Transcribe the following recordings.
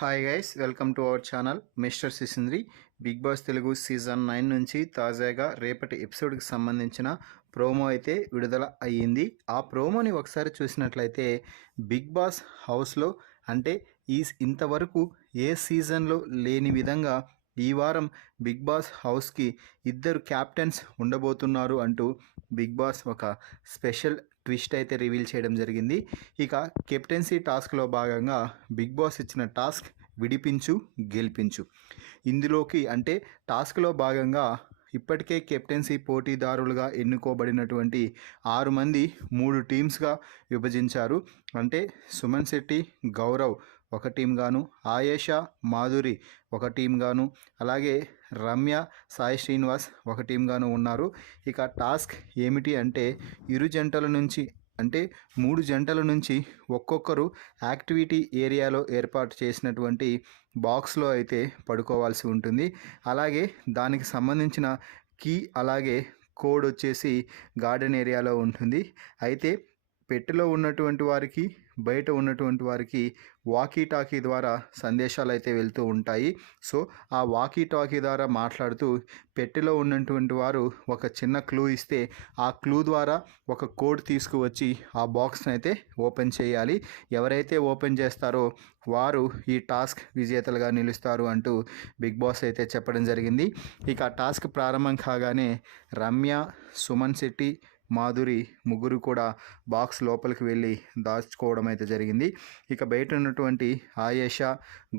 Hi guys, welcome to our channel mister Sisindri. Bigg Boss Telugu season 9 నుంచి తాజాగా రేపటి ఎపిసోడ్కి సంబంధించిన ప్రోమో అయితే విడుదల అయ్యింది. ఆ ప్రోమోని ఒకసారి చూసినట్లయితే బిగ్ బాస్ హౌస్లో అంటే ఇంతవరకు ఏ సీజన్లో లేని విధంగా ఈ వారం బిగ్ బాస్ హౌస్కి ఇద్దరు క్యాప్టెన్స్ ఉండబోతున్నారు అంటూ బిగ్ బాస్ ఒక స్పెషల్ ట్విస్ట్ అయితే రివీల్ చేయడం జరిగింది. ఇక కెప్టెన్సీ టాస్క్లో భాగంగా బిగ్ బాస్ ఇచ్చిన టాస్క్ విడిపించు గెలిపించు. ఇందులోకి అంటే టాస్క్లో భాగంగా ఇప్పటికే కెప్టెన్సీ పోటీదారులుగా ఎన్నుకోబడినటువంటి 6 మంది 3 టీమ్స్గా విభజించారు. అంటే సుమన్ శెట్టి, గౌరవ్ ఒక టీం గాను, ఆయేషా, మాధురి ఒక టీం గాను, అలాగే రమ్య, సాయి శ్రీనివాస్ ఒక టీం గాను ఉన్నారు. ఇక టాస్క్ ఏమిటి అంటే ఇరు జంటల నుంచి అంటే 3 జంటల నుంచి ఒక్కొక్కరు యాక్టివిటీ ఏరియాలో ఏర్పాటు చేసినటువంటి బాక్స్లో అయితే పడుకోవాల్సి ఉంటుంది. అలాగే దానికి సంబంధించిన కీ అలాగే కోడ్ వచ్చేసి గార్డెన్ ఏరియాలో ఉంటుంది. అయితే పెట్టెలో ఉన్నటువంటి వారికి బయట ఉన్నటువంటి వారికి వాకీ టాకీ ద్వారా సందేశాలు అయితే వెళ్తూ ఉంటాయి. సో ఆ వాకీ టాకీ ద్వారా మాట్లాడుతూ పెట్టెలో ఉన్నటువంటి వారు ఒక చిన్న క్లూ ఇస్తే ఆ క్లూ ద్వారా ఒక కోడ్ తీసుకువచ్చి ఆ బాక్స్ని అయితే ఓపెన్ చేయాలి. ఎవరైతే ఓపెన్ చేస్తారో వారు ఈ టాస్క్ విజేతలుగా నిలుస్తారు అంటూ బిగ్ బాస్ అయితే చెప్పడం జరిగింది. ఇక టాస్క్ ప్రారంభం కాగానే రమ్య, సుమన్ శెట్టి, మాధురి ముగ్గురు కూడా బాక్స్ లోపలికి వెళ్ళి దాచుకోవడం అయితే జరిగింది. ఇక బయట ఉన్నటువంటి ఆయేషా,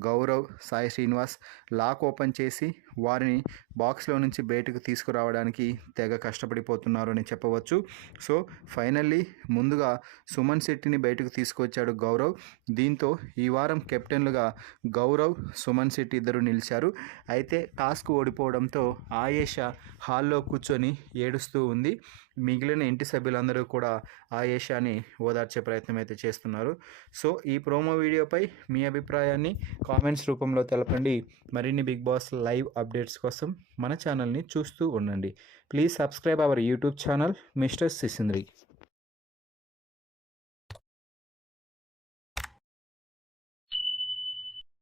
గౌరవ్, సాయి శ్రీనివాస్ లాక్ ఓపెన్ చేసి వారిని బాక్స్లో నుంచి బయటకు తీసుకురావడానికి తెగ కష్టపడిపోతున్నారు అని చెప్పవచ్చు. సో ఫైనల్లీ ముందుగా సుమన్ శెట్టిని బయటకు తీసుకొచ్చాడు గౌరవ్. దీంతో ఈ వారం కెప్టెన్లుగా గౌరవ్, సుమన్ శెట్టి ఇద్దరు నిలిచారు. అయితే టాస్క్ ఓడిపోవడంతో ఆయేషా హాల్లో కూర్చొని ఏడుస్తూ ఉంది. మిగిలిన ఇంటి సభ్యులందరూ కూడా ఆయేషాని ఓదార్చే ప్రయత్నం అయితే చేస్తున్నారు. సో ఈ ప్రోమో వీడియోపై మీ అభిప్రాయాన్ని కామెంట్స్ రూపంలో తెలపండి. మరిన్ని బిగ్ బాస్ లైవ్ అప్డేట్స్ కోసం మన ఛానల్ని చూస్తూ ఉండండి. Please subscribe our YouTube channel mister సిసింద్రి.